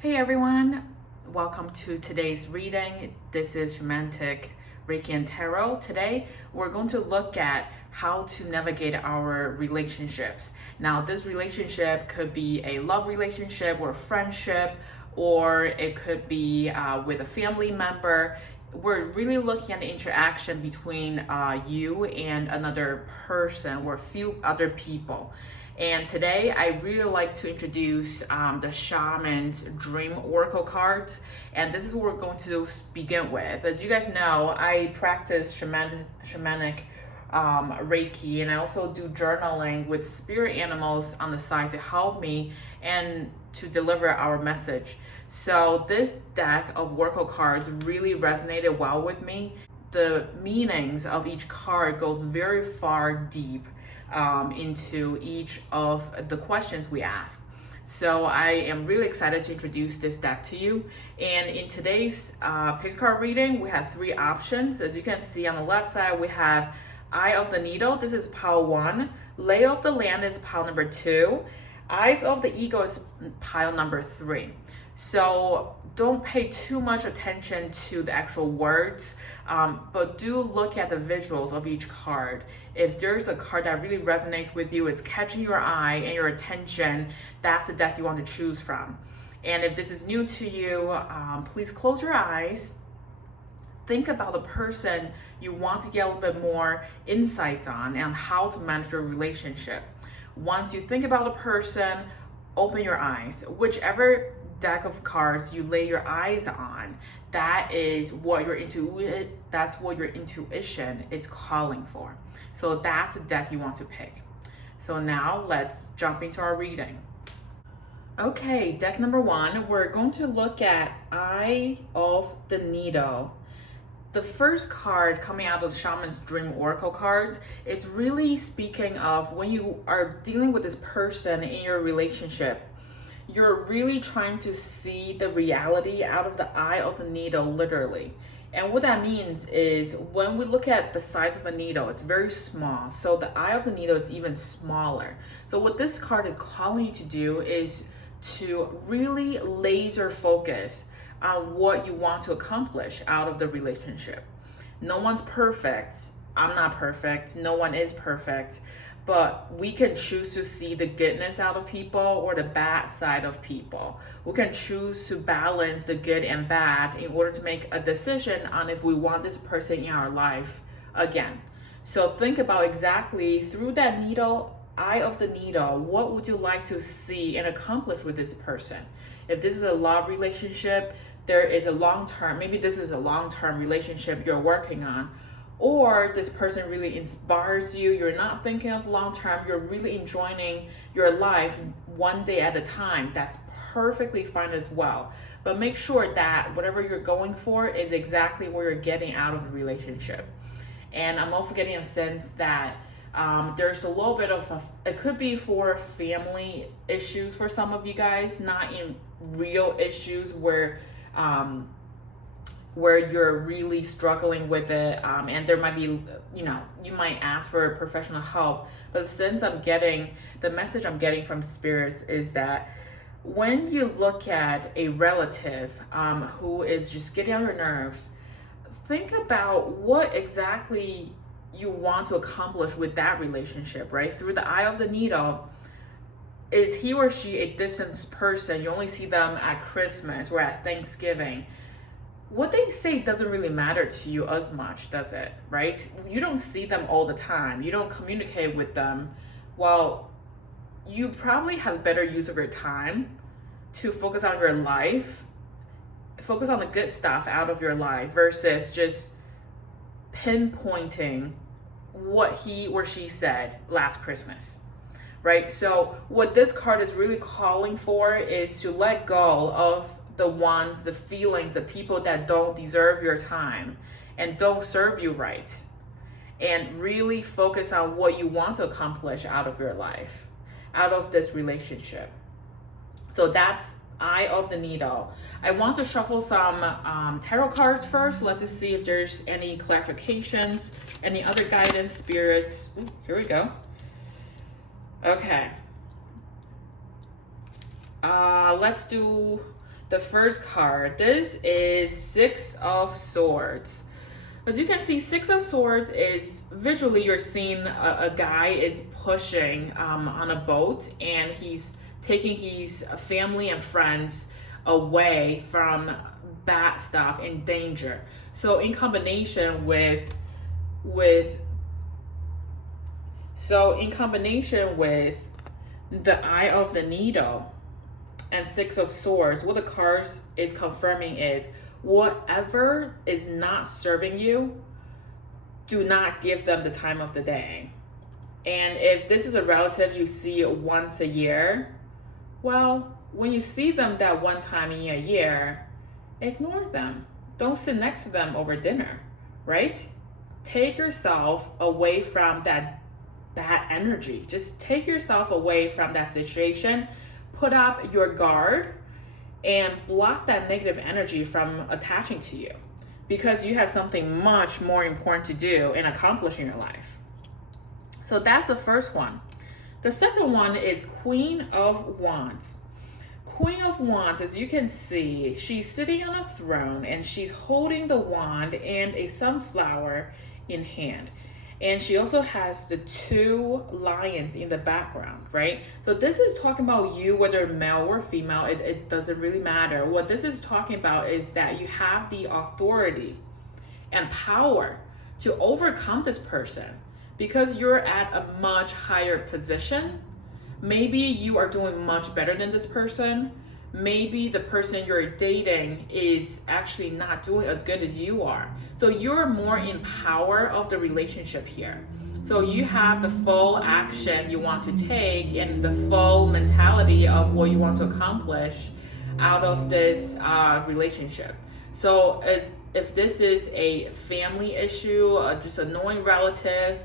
Hey everyone, welcome to today's reading. This is Romantic Reiki and Tarot. Today we're going to look at how to navigate our relationships. Now, this relationship could be a love relationship or friendship, or it could be with a family member. We're really looking at the interaction between you and another person or a few other people. And today I really like to introduce the Shaman's Dream Oracle cards. And this is what we're going to begin with. As you guys know, I practice shamanic Reiki, and I also do journaling with spirit animals on the side to help me and to deliver our message. So this deck of Oracle cards really resonated well with me. The meanings of each card goes very far deep into each of the questions we ask. So I am really excited to introduce this deck to you. And in today's pick card reading, we have three options. As you can see on the left side, we have Eye of the Needle. This is pile 1. Lay of the Land is pile number 2. Eyes of the Eagle is pile number 3. So don't pay too much attention to the actual words, but do look at the visuals of each card. If there's a card that really resonates with you, it's catching your eye and your attention, that's the deck you want to choose from. And if this is new to you, please close your eyes. Think about the person you want to get a little bit more insights on and how to manage your relationship. Once you think about a person, open your eyes. Whichever deck of cards you lay your eyes on, that is what your intuition is calling for. So that's the deck you want to pick. So now let's jump into our reading. Okay, deck number 1, we're going to look at Eye of the Needle. The first card coming out of Shaman's Dream Oracle cards, it's really speaking of when you are dealing with this person in your relationship. You're really trying to see the reality out of the eye of the needle, literally. And what that means is when we look at the size of a needle, it's very small. So the eye of the needle is even smaller. So what this card is calling you to do is to really laser focus on what you want to accomplish out of the relationship. No one's perfect. I'm not perfect. No one is perfect. But we can choose to see the goodness out of people or the bad side of people. We can choose to balance the good and bad in order to make a decision on if we want this person in our life again. So think about exactly through that needle, eye of the needle, what would you like to see and accomplish with this person? If this is a love relationship, there is a long-term, maybe this is a long-term relationship you're working on, or this person really inspires you, you're not thinking of long-term, you're really enjoying your life one day at a time, that's perfectly fine as well. But make sure that whatever you're going for is exactly what you're getting out of the relationship. And I'm also getting a sense that there's a little bit of it could be for family issues for some of you guys, not in real issues where you're really struggling with it, and there might be, you might ask for professional help. But the message I'm getting from spirits is that when you look at a relative who is just getting on your nerves, think about what exactly you want to accomplish with that relationship, right? Through the eye of the needle, is he or she a distant person? You only see them at Christmas or at Thanksgiving. What they say doesn't really matter to you as much, does it? Right? You don't see them all the time. You don't communicate with them. Well, you probably have better use of your time to focus on your life, focus on the good stuff out of your life versus just pinpointing what he or she said last Christmas. Right? So what this card is really calling for is to let go of the feelings, the people that don't deserve your time and don't serve you right, and really focus on what you want to accomplish out of your life, out of this relationship. So that's Eye of the Needle. I want to shuffle some tarot cards first. Let's just see if there's any clarifications, any other guidance, spirits. Ooh, here we go. Okay. Let's do the first card. This is Six of Swords. As you can see, Six of Swords is visually you're seeing a guy is pushing on a boat, and he's taking his family and friends away from bad stuff and danger. So in combination with the Eye of the Needle and Six of Swords, what the cards is confirming is whatever is not serving you, do not give them the time of the day. And if this is a relative you see once a year, well, when you see them that one time in a year, ignore them. Don't sit next to them over dinner, right? Take yourself away from that bad energy. Just take yourself away from that situation. Put up your guard and block that negative energy from attaching to you, because you have something much more important to do and accomplish in your life. So that's the first one. The second one is Queen of Wands. Queen of Wands, as you can see, she's sitting on a throne and she's holding the wand and a sunflower in hand. And she also has the two lions in the background, right? So this is talking about you, whether male or female, it doesn't really matter. What this is talking about is that you have the authority and power to overcome this person because you're at a much higher position. Maybe you are doing much better than this person. Maybe the person you're dating is actually not doing as good as you are. So you're more in power of the relationship here. So you have the full action you want to take and the full mentality of what you want to accomplish out of this relationship. So if this is a family issue, just an annoying relative,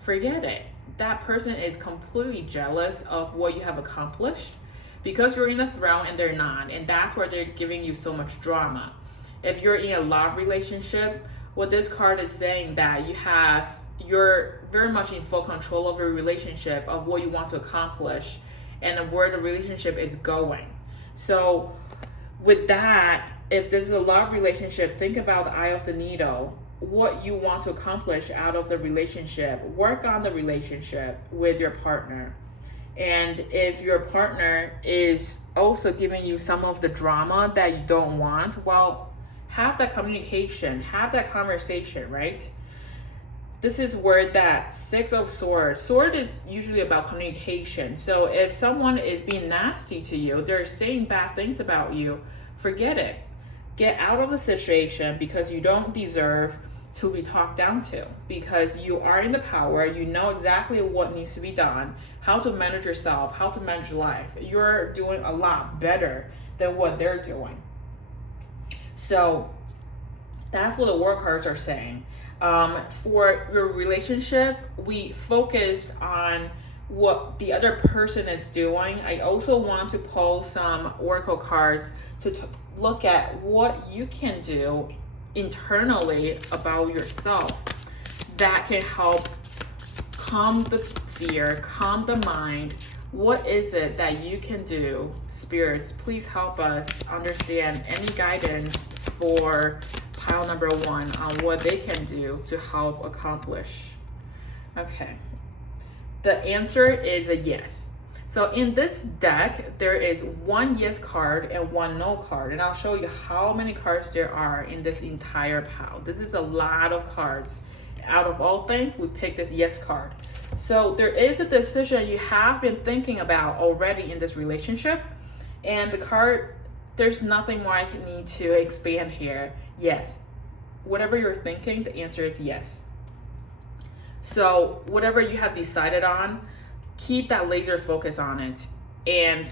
forget it. That person is completely jealous of what you have accomplished because you're in a throne and they're not, and that's where they're giving you so much drama. If you're in a love relationship, what this card is saying that you're very much in full control of your relationship, of what you want to accomplish and where the relationship is going. So with that, if this is a love relationship, think about the Eye of the Needle, what you want to accomplish out of the relationship. Work on the relationship with your partner. And if your partner is also giving you some of the drama that you don't want, well, have that communication, have that conversation, right? This is where that Six of Swords. Sword is usually about communication. So if someone is being nasty to you, they're saying bad things about you, forget it. Get out of the situation because you don't deserve to be talked down to, because you are in the power, you know exactly what needs to be done, how to manage yourself, how to manage life. You're doing a lot better than what they're doing. So that's what the World cards are saying. For your relationship, we focused on what the other person is doing. I also want to pull some Oracle cards to look at what you can do internally about yourself that can help calm the fear, calm the mind. What is it that you can do? Spirits, please help us understand any guidance for pile number one on what they can do to help accomplish. Okay, the answer is a yes. So in this deck, there is one yes card and one no card. And I'll show you how many cards there are in this entire pile. This is a lot of cards. Out of all things, we picked this yes card. So there is a decision you have been thinking about already in this relationship. And the card, there's nothing more I can need to expand here. Yes. Whatever you're thinking, the answer is yes. So whatever you have decided on, keep that laser focus on it, and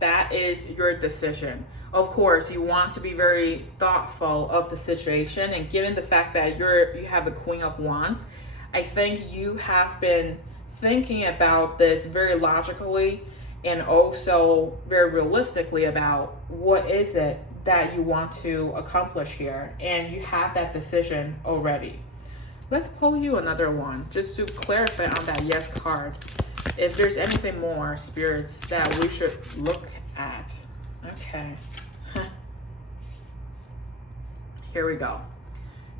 that is your decision. Of course, you want to be very thoughtful of the situation, and given the fact that you have the Queen of Wands, I think you have been thinking about this very logically and also very realistically about what is it that you want to accomplish here, and you have that decision already. Let's pull you another one just to clarify on that yes card. If there's anything more, spirits, that we should look at. Okay. Here we go.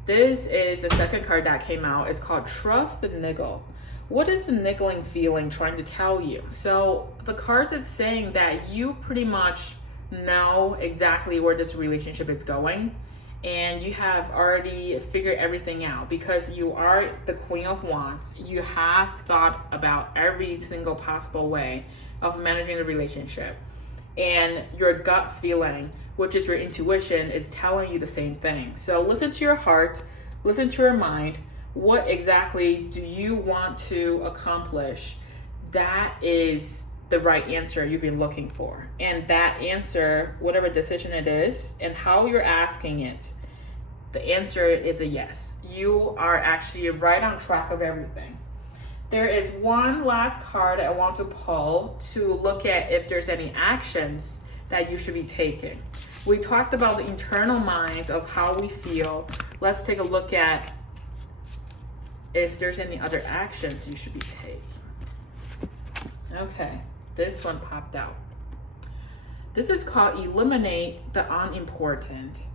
This is the second card that came out. It's called Trust the Niggle. What is the niggling feeling trying to tell you? So the cards is saying that you pretty much know exactly where this relationship is going, and you have already figured everything out because you are the Queen of Wands. You have thought about every single possible way of managing the relationship, and your gut feeling, which is your intuition, is telling you the same thing. So listen to your heart, listen to your mind. What exactly do you want to accomplish? That is the right answer you've been looking for. And that answer, whatever decision it is, and how you're asking it, the answer is a yes. You are actually right on track of everything. There is one last card I want to pull to look at if there's any actions that you should be taking. We talked about the internal minds of how we feel. Let's take a look at if there's any other actions you should be taking. Okay, this one popped out. This is called Eliminate the Unimportant.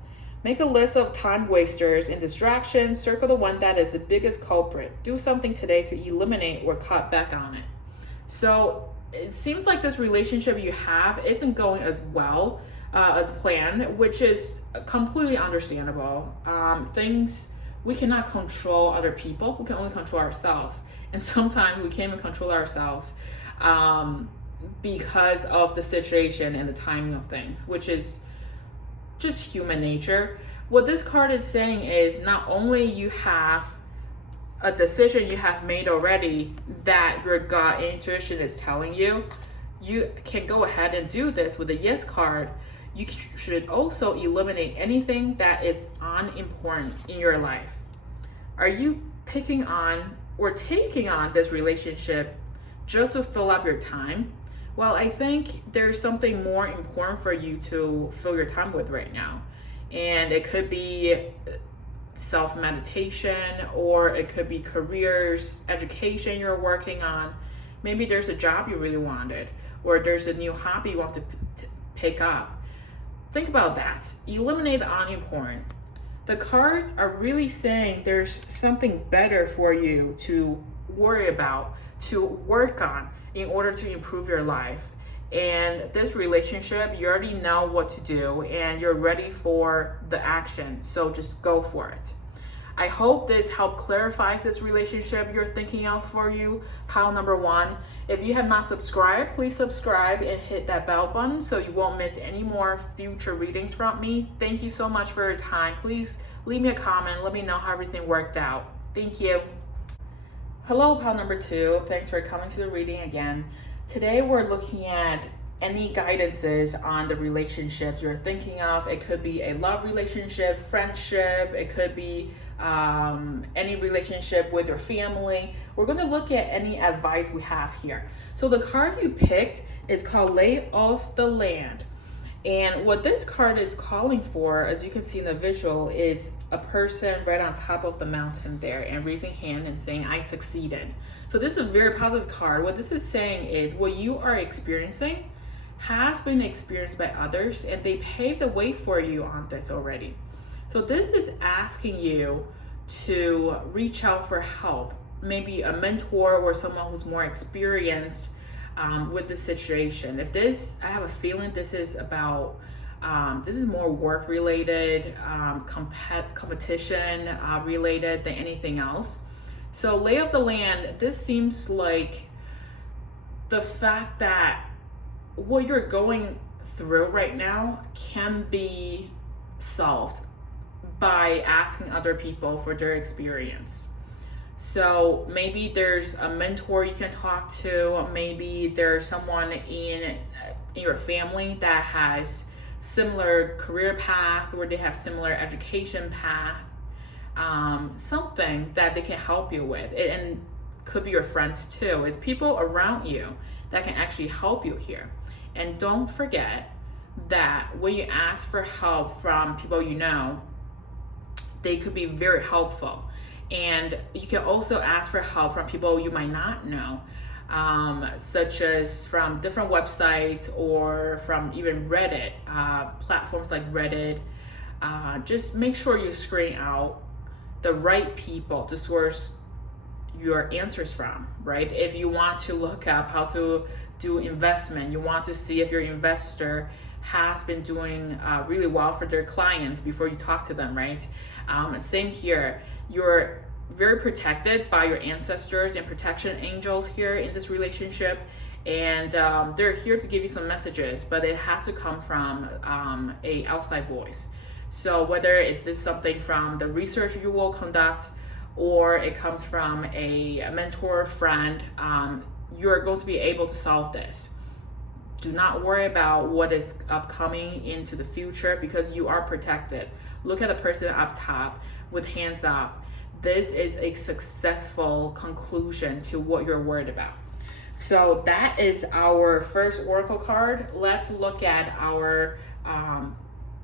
Make a list of time wasters and distractions. Circle the one that is the biggest culprit. Do something today to eliminate or cut back on it. So it seems like this relationship you have isn't going as well as planned, which is completely understandable. We cannot control other people. We can only control ourselves. And sometimes we can't even control ourselves because of the situation and the timing of things, which is just human nature. What this card is saying is not only you have a decision you have made already that your gut intuition is telling you, you can go ahead and do this with a yes card. You should also eliminate anything that is unimportant in your life. Are you picking on or taking on this relationship just to fill up your time? Well, I think there's something more important for you to fill your time with right now. And it could be self-meditation, or it could be careers, education you're working on. Maybe there's a job you really wanted, or there's a new hobby you want to pick up. Think about that. Eliminate the unimportant. The cards are really saying there's something better for you to worry about, to work on in order to improve your life. And this relationship, you already know what to do and you're ready for the action. So just go for it. I hope this helped clarify this relationship you're thinking of for you. Pile number one. If you have not subscribed, please subscribe and hit that bell button so you won't miss any more future readings from me. Thank you so much for your time. Please leave me a comment. Let me know how everything worked out. Thank you. Hello, pile number two. Thanks for coming to the reading again. Today we're looking at any guidances on the relationships you're thinking of. It could be a love relationship, friendship, it could be any relationship with your family. We're going to look at any advice we have here. So the card you picked is called Lay of the Land. And what this card is calling for, as you can see in the visual, is a person right on top of the mountain there and raising hand and saying, I succeeded. So this is a very positive card. What this is saying is what you are experiencing has been experienced by others and they paved the way for you on this already. So this is asking you to reach out for help, maybe a mentor or someone who's more experienced with the situation. I have a feeling this is about, this is more work related, competition related than anything else. So Lay of the Land, this seems like the fact that what you're going through right now can be solved by asking other people for their experience. So maybe there's a mentor you can talk to. Maybe there's someone in your family that has similar career path, or they have similar education path. Something that they can help you with. And could be your friends too. It's people around you that can actually help you here. And don't forget that when you ask for help from people you know, they could be very helpful. And you can also ask for help from people you might not know, such as from different websites or from even Reddit, platforms like Reddit. just make sure you screen out the right people to source your answers from, right? If you want to look up how to do investment, you want to see if your investor has been doing really well for their clients before you talk to them, right? Same here. You're very protected by your ancestors and protection angels here in this relationship, and they're here to give you some messages, but it has to come from a outside voice. So whether it's this something from the research you will conduct, or it comes from a mentor, friend, you're going to be able to solve this. Do not worry about what is upcoming into the future, because you are protected. Look at the person up top with hands up. This is a successful conclusion to what you're worried about. So that is our first oracle card. Let's look at our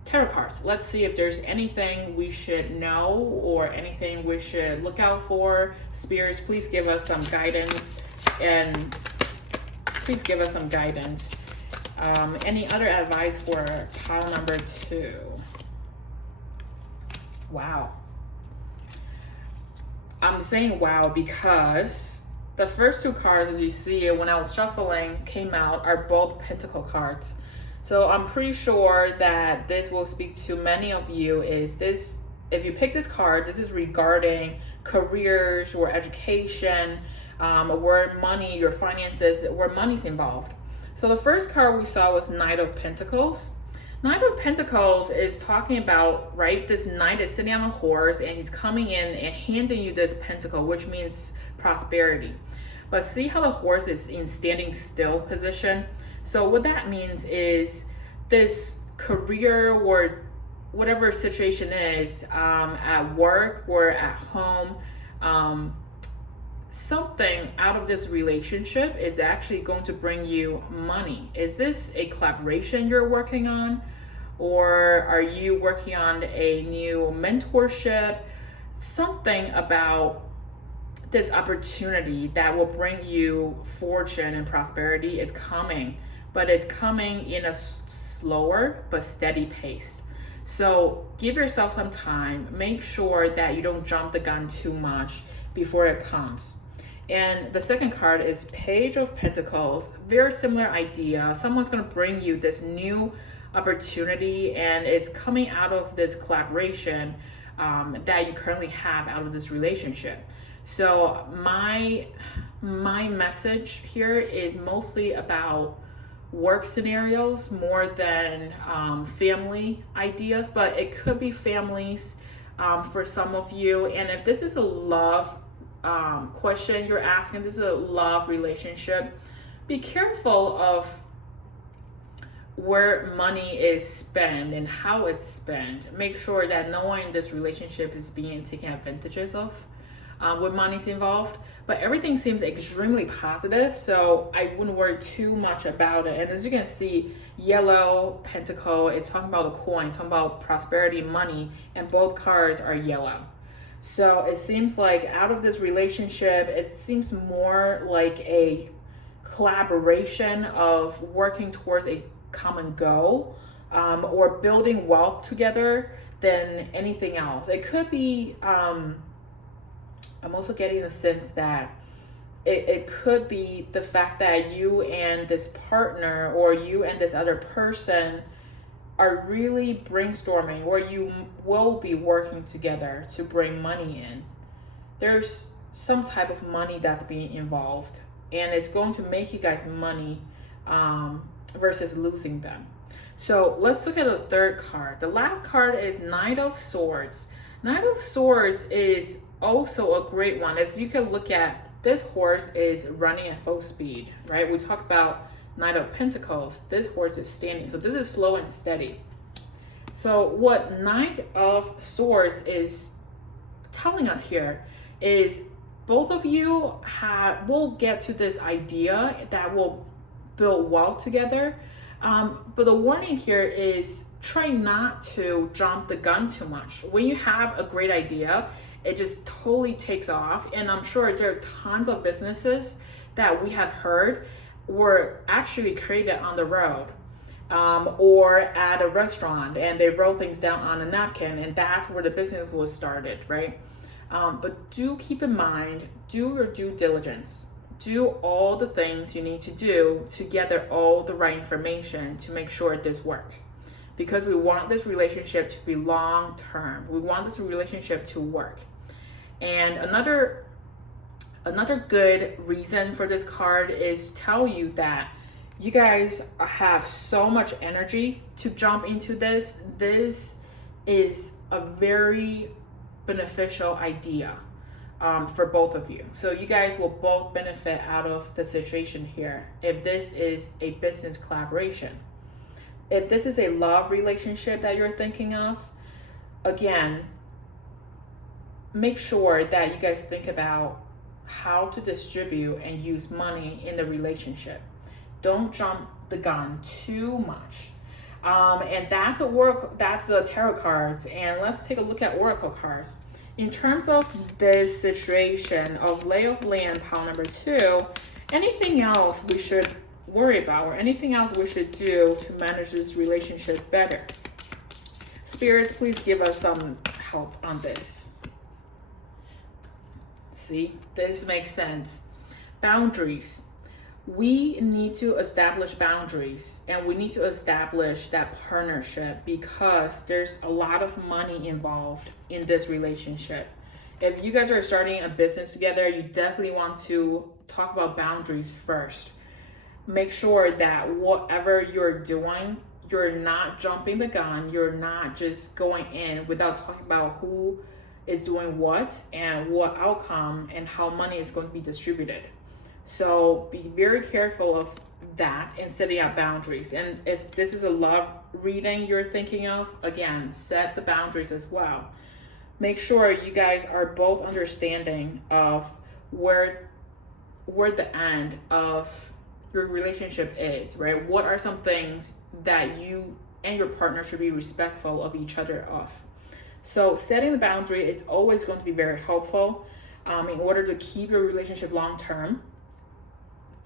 tarot cards. Let's see if there's anything we should know or anything we should look out for. Spirits, please give us some guidance, and please give us some guidance. Any other advice for pile number 2? Wow. I'm saying wow because the first 2 cards, as you see when I was shuffling, came out are both pentacle cards. So I'm pretty sure that this will speak to many of you. Is this, if you pick this card, this is regarding careers or education, where money, your finances, where money's involved. So the first card we saw was Knight of Pentacles. Knight of Pentacles is talking about, right, this knight is sitting on a horse and he's coming in and handing you this pentacle, which means prosperity. But see how the horse is in standing still position? So what that means is this career or whatever situation is, at work or at home, something out of this relationship is actually going to bring you money. Is this a collaboration you're working on? Or are you working on a new mentorship? Something about this opportunity that will bring you fortune and prosperity is coming, but it's coming in a slower but steady pace. So give yourself some time. Make sure that you don't jump the gun too much before it comes. And the second card is Page of Pentacles. Very similar idea. Someone's going to bring you this new opportunity, and it's coming out of this collaboration that you currently have out of this relationship. So my message here is mostly about work scenarios more than family ideas, but it could be families for some of you. And if this is a love question you're asking, this is a love relationship, be careful of where money is spent and how it's spent. Make sure that no one in this relationship is being taken advantages of when money's involved. But everything seems extremely positive, so I wouldn't worry too much about it. And as you can see, yellow pentacle is talking about the coin, talking about prosperity, money, and both cards are yellow. So it seems like out of this relationship, it seems more like a collaboration of working towards a common goal, or building wealth together than anything else. It could be, I'm also getting the sense that it could be the fact that you and this partner or you and this other person are really brainstorming, or you will be working together to bring money in. There's some type of money that's being involved, and it's going to make you guys money versus losing them. So let's look at the third card. The last card is Knight of Swords. Knight of Swords is also a great one. As you can look at, this horse is running at full speed, right? We talked about Knight of Pentacles. This horse is standing. So this is slow and steady. So what Knight of Swords is telling us here is both of you will get to this idea that will build wealth together. But the warning here is try not to jump the gun too much. When you have a great idea, it just totally takes off. And I'm sure there are tons of businesses that we have heard were actually created on the road. or at a restaurant and they wrote things down on a napkin, and that's where the business was started, right? But do keep in mind, do your due diligence. Do all the things you need to do to gather all the right information to make sure this works. Because we want this relationship to be long term. We want this relationship to work. And another good reason for this card is to tell you that you guys have so much energy to jump into this. This is a very beneficial idea for both of you. So you guys will both benefit out of the situation here if this is a business collaboration. If this is a love relationship that you're thinking of, again, make sure that you guys think about how to distribute and use money in the relationship. Don't jump the gun too much. And that's the tarot cards. And let's take a look at oracle cards. In terms of this situation of lay of land, pile number 2, anything else we should worry about or anything else we should do to manage this relationship better? Spirits, please give us some help on this. See, this makes sense. Boundaries. We need to establish boundaries, and we need to establish that partnership because there's a lot of money involved in this relationship. If you guys are starting a business together, you definitely want to talk about boundaries first. Make sure that whatever you're doing, you're not jumping the gun. You're not just going in without talking about who is doing what and what outcome and how money is going to be distributed. So be very careful of that and setting out boundaries. And if this is a love reading you're thinking of, again, set the boundaries as well. Make sure you guys are both understanding of where the end of your relationship is, right? What are some things that you and your partner should be respectful of each other of? So setting the boundary, it's always going to be very helpful in order to keep your relationship long term.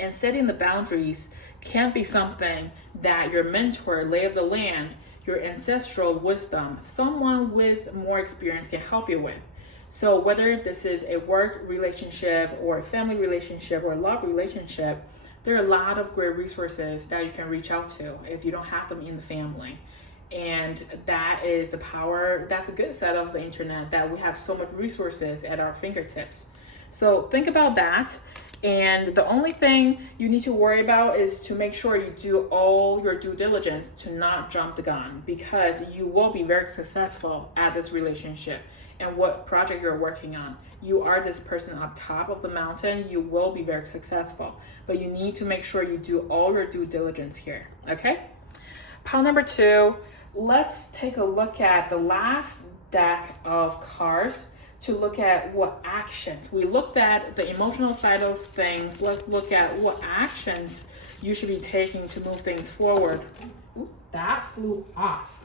And setting the boundaries can be something that your mentor, lay of the land, your ancestral wisdom, someone with more experience can help you with. So whether this is a work relationship or a family relationship or a love relationship, there are a lot of great resources that you can reach out to if you don't have them in the family. And that is the power, that's a good side of the internet, that we have so much resources at our fingertips. So think about that. And the only thing you need to worry about is to make sure you do all your due diligence to not jump the gun, because you will be very successful at this relationship and what project you're working on. You are this person up top of the mountain. You will be very successful, but you need to make sure you do all your due diligence here, okay? Pile number 2, let's take a look at the last deck of cards to look at what actions. We looked at the emotional side of things. Let's look at what actions you should be taking to move things forward. Ooh, that flew off.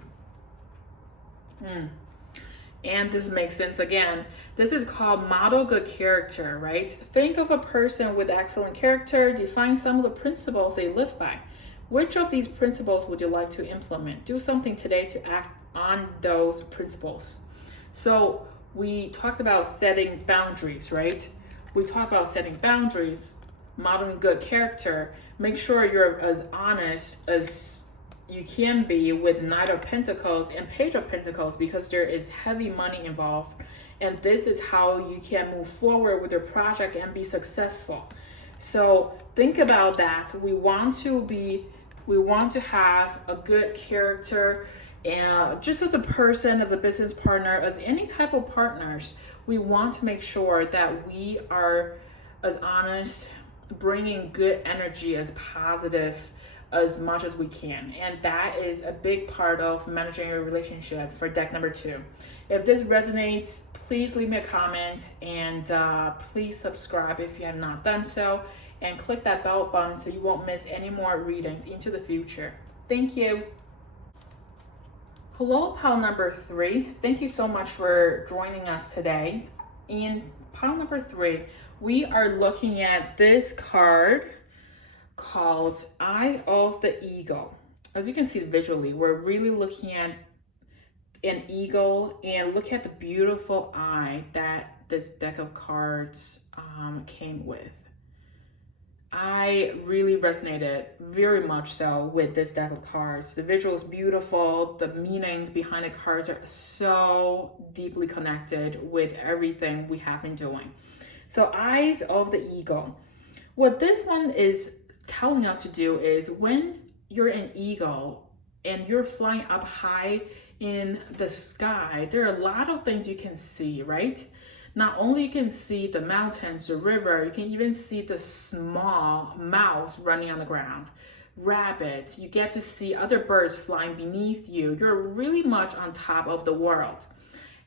And this makes sense again. This is called model good character, right? Think of a person with excellent character. Define some of the principles they live by. Which of these principles would you like to implement? Do something today to act on those principles. So we talked about setting boundaries, right? We talked about setting boundaries, modeling good character. Make sure you're as honest as you can be with Knight of Pentacles and Page of Pentacles, because there is heavy money involved. And this is how you can move forward with your project and be successful. So think about that. We want to have a good character. And just as a person, as a business partner, as any type of partners, we want to make sure that we are as honest, bringing good energy, as positive as much as we can. And that is a big part of managing your relationship for deck number 2. If this resonates, please leave me a comment, and please subscribe if you have not done so, and click that bell button so you won't miss any more readings into the future. Thank you. Hello, pile number 3. Thank you so much for joining us today. In pile number 3, we are looking at this card called Eye of the Eagle. as you can see visually, we're really looking at an eagle, and look at the beautiful eye that this deck of cards came with. I really resonated very much so with this deck of cards. The visual is beautiful. The meanings behind the cards are so deeply connected with everything we have been doing. So Eyes of the Eagle. What this one is telling us to do is when you're an eagle and you're flying up high in the sky, there are a lot of things you can see, right? Not only you can see the mountains, the river, you can even see the small mouse running on the ground, rabbits, you get to see other birds flying beneath you. You're really much on top of the world.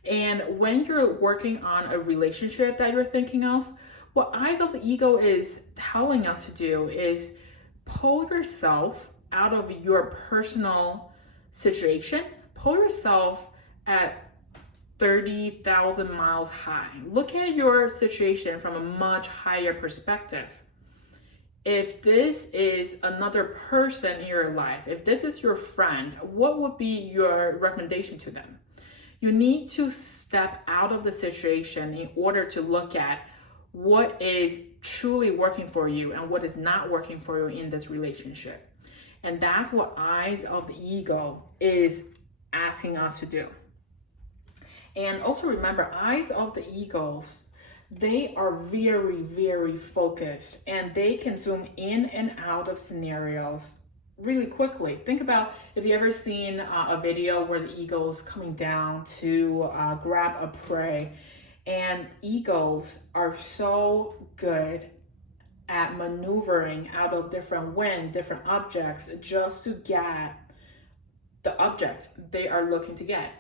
And when you're working on a relationship that you're thinking of, what Eyes of the Eagle is telling us to do is pull yourself out of your personal situation, pull yourself at 30,000 miles high. Look at your situation from a much higher perspective. If this is another person in your life, if this is your friend, what would be your recommendation to them? You need to step out of the situation in order to look at what is truly working for you and what is not working for you in this relationship. And that's what Eyes of the Eagle is asking us to do. And also remember, Eyes of the Eagles, they are very, very focused, and they can zoom in and out of scenarios really quickly. Think about if you ever seen a video where the eagle's coming down to grab a prey, and eagles are so good at maneuvering out of different wind, different objects, just to get the object they are looking to get.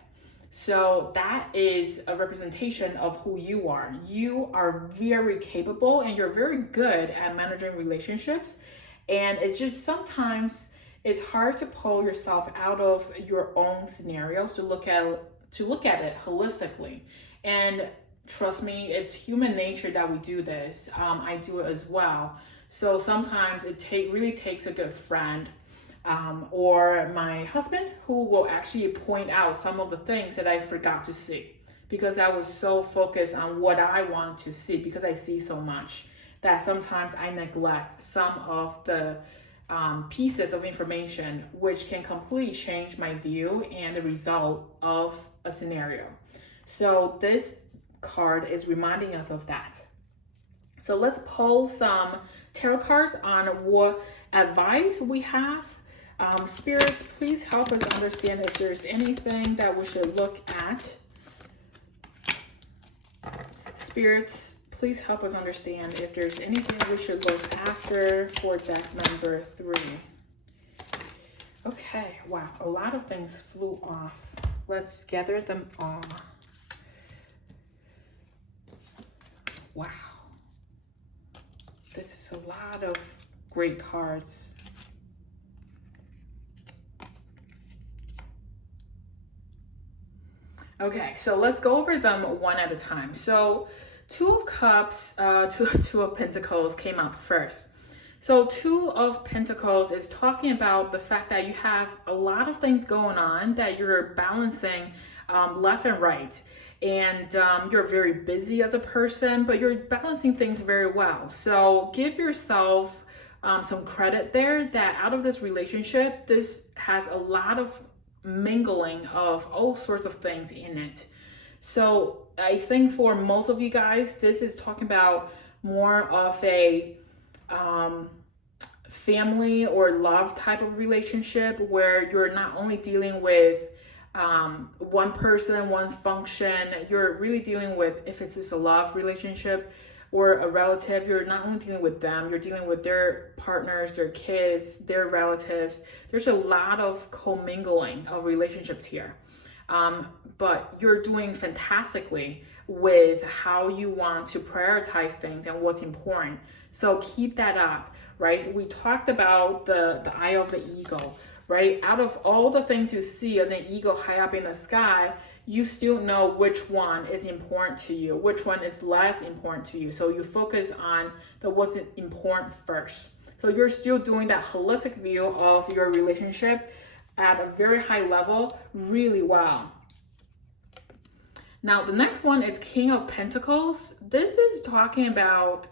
So that is a representation of who you are. You are very capable and you're very good at managing relationships. And it's just sometimes it's hard to pull yourself out of your own scenarios to look at it holistically. And trust me, it's human nature that we do this. I do it as well. So sometimes it really takes a good friend or my husband who will actually point out some of the things that I forgot to see because I was so focused on what I want to see, because I see so much that sometimes I neglect some of the pieces of information which can completely change my view and the result of a scenario. So this card is reminding us of that. So let's pull some tarot cards on what advice we have. Spirits, please help us understand if there's anything that we should look at. Spirits, please help us understand if there's anything we should look after for deck number 3. Okay, wow, a lot of things flew off. Let's gather them all. Wow. This is a lot of great cards. Okay, so let's go over them one at a time. So Two of Cups, Two of Pentacles came up first. So Two of Pentacles is talking about the fact that you have a lot of things going on that you're balancing left and right. And you're very busy as a person, but you're balancing things very well. So give yourself some credit there that out of this relationship, this has a lot of mingling of all sorts of things in it. So I think for most of you guys, this is talking about more of a family or love type of relationship where you're not only dealing with one person, one function, you're really dealing with, if it's just a love relationship or a relative, you're not only dealing with them, you're dealing with their partners, their kids, their relatives. There's a lot of commingling of relationships here. But you're doing fantastically with how you want to prioritize things and what's important. So keep that up, right? We talked about the eye of the eagle, right? Out of all the things you see as an eagle high up in the sky, you still know which one is important to you, which one is less important to you. So you focus on what's important first. So you're still doing that holistic view of your relationship at a very high level really well. Now, the next one is King of Pentacles. This is talking about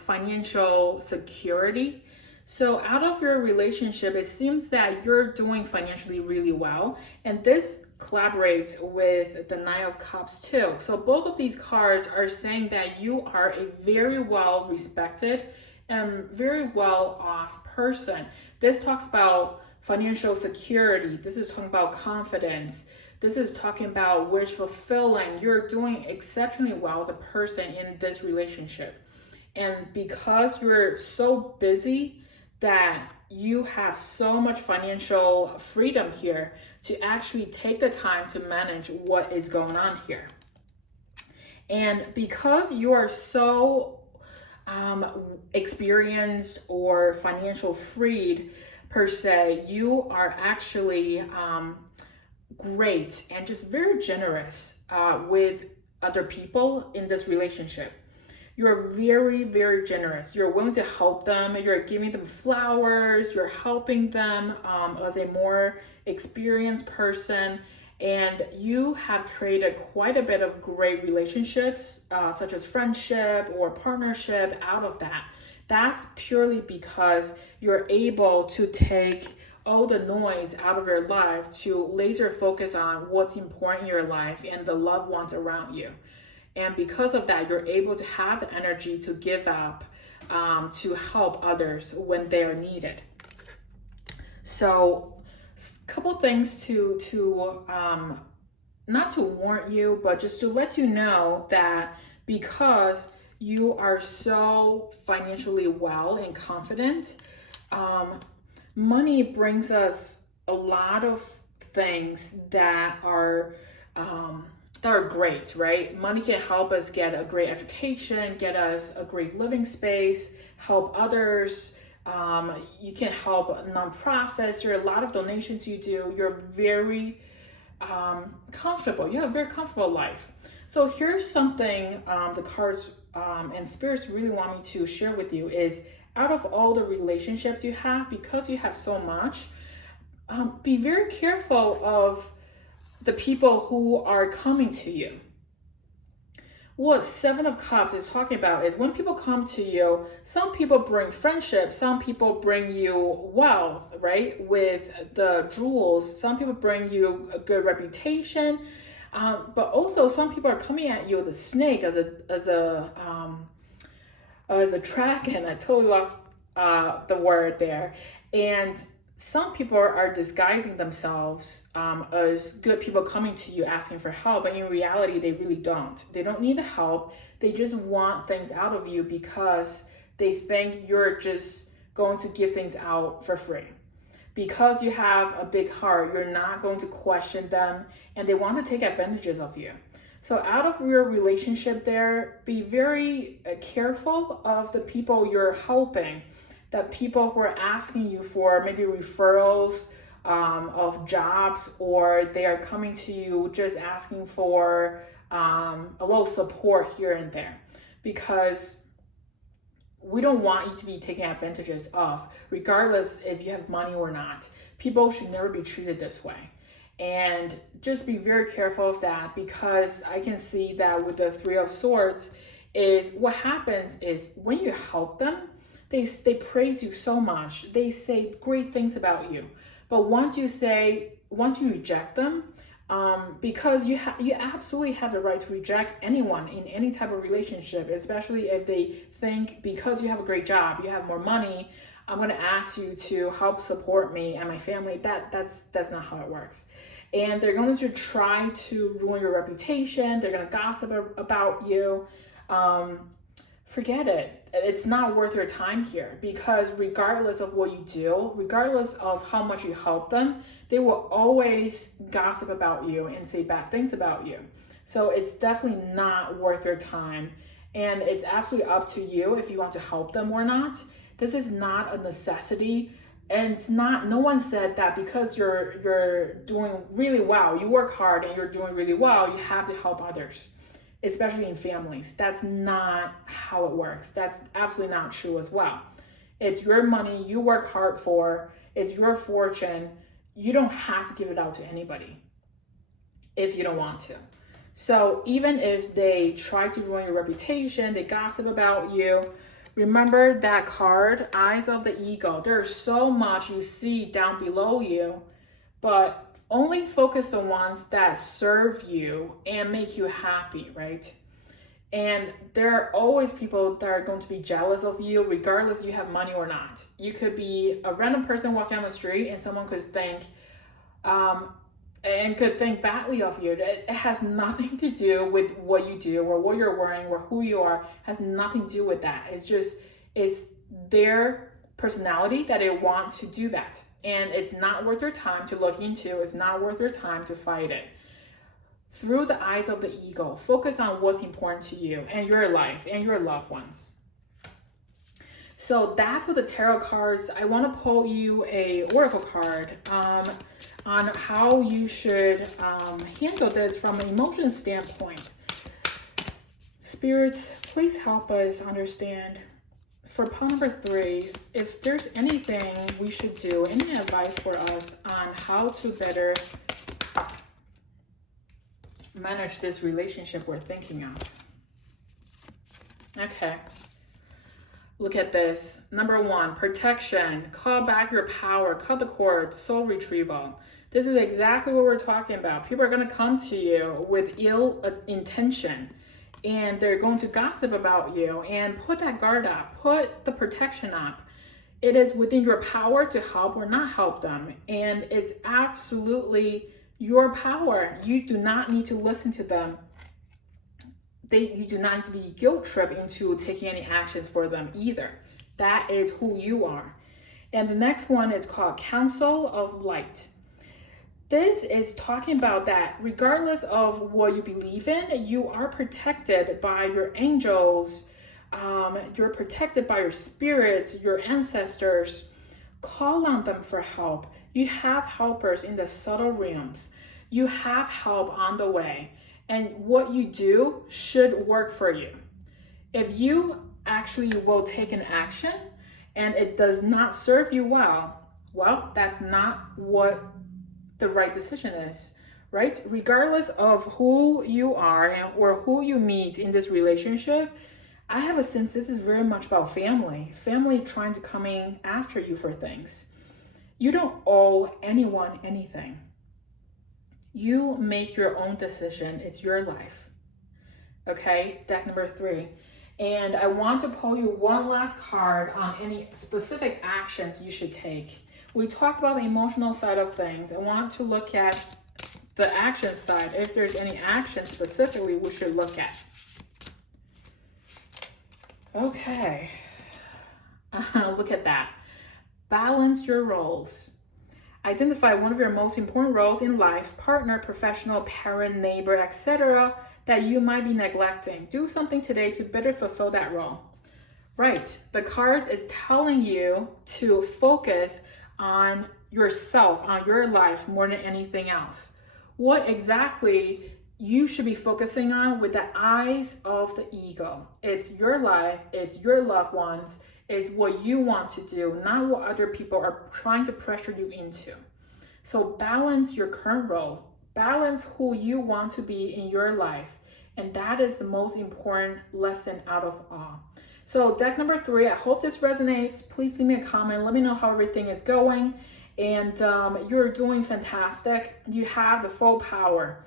financial security. So out of your relationship, it seems that you're doing financially really well. And this collaborates with the Nine of Cups too. So both of these cards are saying that you are a very well respected and very well off person. This talks about financial security. This is talking about confidence. This is talking about wish fulfilling. You're doing exceptionally well as a person in this relationship. And because you're so busy that you have so much financial freedom here to actually take the time to manage what is going on here. And because you are so experienced or financial freed per se, you are actually great and just very generous with other people in this relationship. You're very, very generous. You're willing to help them. You're giving them flowers. You're helping them as a more experienced person. And you have created quite a bit of great relationships, such as friendship or partnership out of that. That's purely because you're able to take all the noise out of your life to laser focus on what's important in your life and the loved ones around you. And because of that, you're able to have the energy to give up, to help others when they are needed. So a couple things to not to warn you, but just to let you know that because you are so financially well and confident, money brings us a lot of things that are great, right? Money can help us get a great education, get us a great living space, help others. You can help nonprofits. There are a lot of donations you do. You're very comfortable. You have a very comfortable life. So here's something the cards and spirits really want me to share with you is out of all the relationships you have, because you have so much, be very careful of the people who are coming to you. What Seven of Cups is talking about is when people come to you, some people bring friendship, some people bring you wealth, right? With the jewels, some people bring you a good reputation, but also some people are coming at you as a snake, as a dragon. I totally lost the word there. And some people are disguising themselves as good people coming to you asking for help, and in reality, they really don't. They don't need the help. They just want things out of you because they think you're just going to give things out for free. Because you have a big heart, you're not going to question them, and they want to take advantages of you. So out of your relationship there, be very careful of the people you're helping. That people who are asking you for maybe referrals of jobs, or they are coming to you just asking for a little support here and there, because we don't want you to be taken advantages of, regardless if you have money or not. People should never be treated this way. And just be very careful of that, because I can see that with the Three of Swords is what happens is when you help them, they praise you so much. They say great things about you. But once you reject them, because you absolutely have the right to reject anyone in any type of relationship, especially if they think because you have a great job, you have more money, I'm going to ask you to help support me and my family. That's not how it works. And they're going to try to ruin your reputation. They're going to gossip about you. Forget it. It's not worth your time here, because regardless of what you do, regardless of how much you help them, they will always gossip about you and say bad things about you. So it's definitely not worth your time. And it's absolutely up to you if you want to help them or not. This is not a necessity. And it's not, no one said that because you're doing really well, you work hard and you're doing really well, you have to help others, especially in families. That's not how it works. That's absolutely not true as well. It's your money you work hard for. It's your fortune. You don't have to give it out to anybody if you don't want to. So even if they try to ruin your reputation, they gossip about you, remember that card, Eyes of the Eagle. There's so much you see down below you, but only focus the ones that serve you and make you happy, right? And there are always people that are going to be jealous of you, regardless if you have money or not. You could be a random person walking on the street and someone could think, badly of you. It has nothing to do with what you do or what you're wearing or who you are. It has nothing to do with that. It's their personality that they want to do that. And it's not worth your time to look into. It's not worth your time to fight it. Through the eyes of the eagle, focus on what's important to you and your life and your loved ones. So that's what the tarot cards. I want to pull you a oracle card on how you should handle this from an emotion standpoint. Spirits, please help us understand. For pile number 3, if there's anything we should do, any advice for us on how to better manage this relationship we're thinking of. Okay. Look at this. Number 1, protection. Call back your power. Cut the cord. Soul retrieval. This is exactly what we're talking about. People are going to come to you with ill intention, and they're going to gossip about you, and put that guard up. Put the protection up. It is within your power to help or not help them, and it's absolutely your power. You do not need to listen to them. You do not need to be guilt tripped into taking any actions for them either. That is who you are. And the next one is called Council of Light. This is talking about that regardless of what you believe in, you are protected by your angels. You're protected by your spirits, your ancestors. Call on them for help. You have helpers in the subtle realms. You have help on the way. And what you do should work for you. If you actually will take an action and it does not serve you well, that's not what the right decision is, right? Regardless of who you are or who you meet in this relationship, I have a sense this is very much about family trying to come in after you for things. You don't owe anyone anything. You make your own decision. It's your life. Okay, deck number 3. And I want to pull you one last card on any specific actions you should take. We talked about the emotional side of things. I want to look at the action side. If there's any action specifically we should look at. Okay. Look at that. Balance your roles. Identify one of your most important roles in life, partner, professional, parent, neighbor, etc., that you might be neglecting. Do something today to better fulfill that role. Right. The cards is telling you to focus on yourself, on your life more than anything else. What exactly you should be focusing on with the eyes of the eagle. It's your life, it's your loved ones, it's what you want to do, not what other people are trying to pressure you into. So balance your current role, balance who you want to be in your life, and that is the most important lesson out of all. So deck number 3, I hope this resonates. Please leave me a comment. Let me know how everything is going. And you're doing fantastic. You have the full power.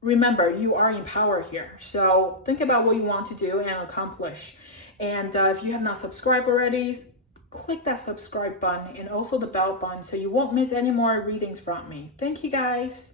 Remember, you are in power here. So think about what you want to do and accomplish. And if you have not subscribed already, click that subscribe button and also the bell button so you won't miss any more readings from me. Thank you guys.